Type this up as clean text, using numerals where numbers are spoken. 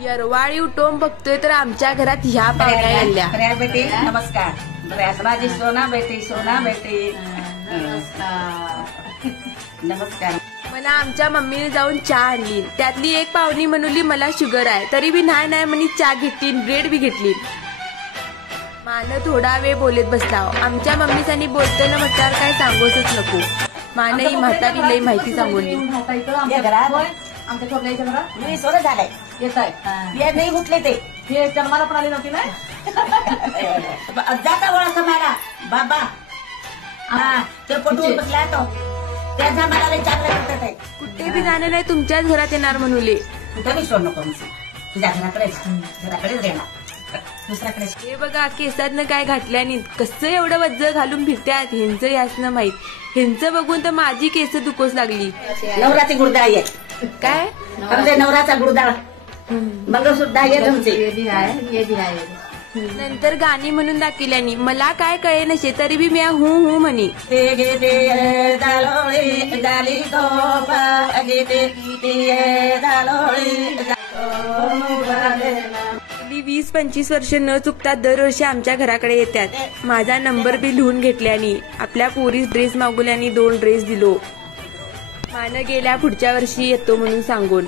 यरवाळी उठून बघतोय तर आमच्या घरात ह्या पाहुण्या आल्या. बेटी नमस्कार. माझी सोना बेटी नमस्कार. मला आमच्या मम्मीने जाऊन चहा आणली. त्यातली एक पाहुणी म्हणली मला शुगर आहे, तरी बी नाही म्हणे चहा घेतली, ब्रेड बी घेतली. मान थोडा वेळ बोलत बसला. आमच्या मम्मीसाठी बोलताना म्हटल्यावर काय सांगूच नको. मान ही म्हातारी लई माहिती सांगवली. आमच्या छोटल्याच्या घरात 20 वर्ष झालंय येत आहे. नाही उठले ते जन्माला पण आले नव्हती ना. जाता ओळख मला बाबा ते पटवून बसला तो त्याचा मला चांगला करतात आहे. कुठे बी जाणे नाही तुमच्याच घरात येणार म्हणूले. कुठे बी सोड नको तुझ्या घराकडेच घेणार दुसऱ्याकडे. हे बघा केसातनं काय घातल्याने कसं एवढं वज्ज घालून फिरत्यात. ह्यांचं यासनं माहित. ह्यांचं बघून तर माझी केस दुखोस लागली. नवराची गुडदाळ आहे काय आमच्या नवराचा गुडदाळ मंगळसूत्र आहे तुमचे. नंतर गाणी म्हणून दाखवल्यानी मला काय कळे नसे तरी बी मी हू म्हणे. गेली 20-25 वर्ष न चुकता दरवर्षी आमच्या घराकडे येतात. माझा नंबर बी लिहून घेतल्यानी आपल्या पोरीस ड्रेस मागवल्यानी 2 ड्रेस दिलो. मान गेल्या पुढच्या वर्षी येतो म्हणून सांगून.